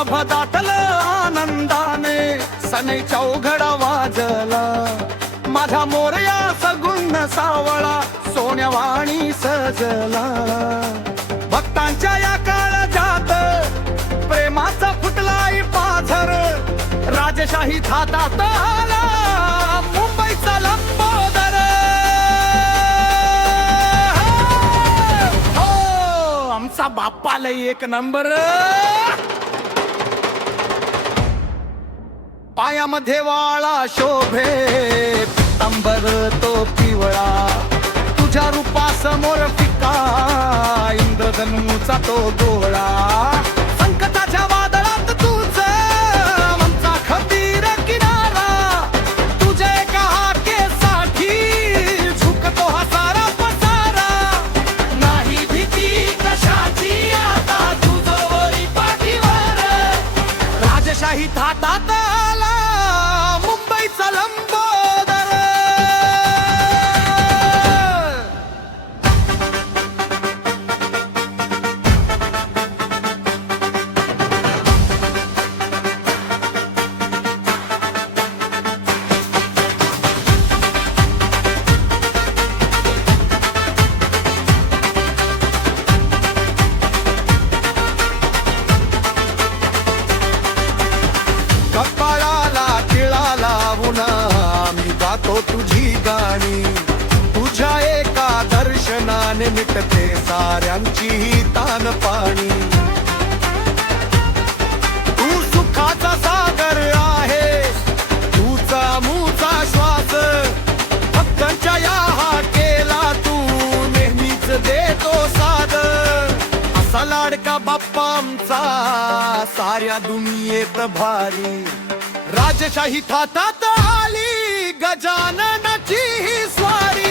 नभ दाटलं आनंदाने सनै चौघड वाजला माझा मोरया सगुण सावळा सोन्यावाणी सजला भक्तांच्या या काळजात प्रेमाचा फुटलाय पाझर राजशाही थाटात आला मुंबईचा लंबोदर हो आमचा बाप्पाला एक नंबर पायामध्ये वाळा शोभे पितांबर तो पिवळा तुझ्या रूपासमोर फिका इंद्रधनुचा तो गोळा संकटाच्या वादळात तुझ आमचा खबीर किनारा तुझे एका हाकेसाठी झुकतो हा सारा पसारा नाही भीती कशाची आता तुझोरी पाठीवर राजशाही थाटात आला मुंबईचा लंबोदर कपाळाला टिळा लावून मी गातो तुझी गाणी तुझ्या एका दर्शनाने मिटते साऱ्यांची तान पाणी तू सुखाचा सागर आहे तुझा मूचा श्वास भक्तांच्या या हाकेला तू नेहमीच देतो साद असा लाडका बाप्पा आमचा साऱ्या दुनियेत भारी राजशाही थाटात आली गजाननाची ही स्वारी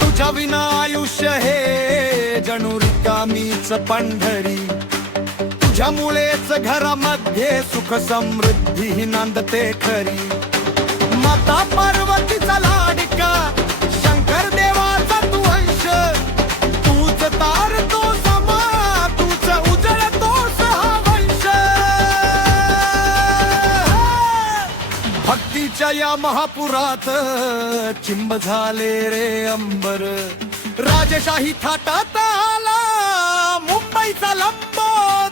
तुझ्या विना आयुष्य हे जणू रिकामीच पंढरी तुझ्यामुळेच घरामध्ये सुख समृद्धी नांदते खरी माता पार्वतीचा लाडका शंकर देवाचा तू अंश तूच तार तो समा तूच उजळ तोच हा वंश भक्तीच्या या महापुरात चिंब झाले रे अंबर राजशाही थाटात आला मुंबईचा लंबोदर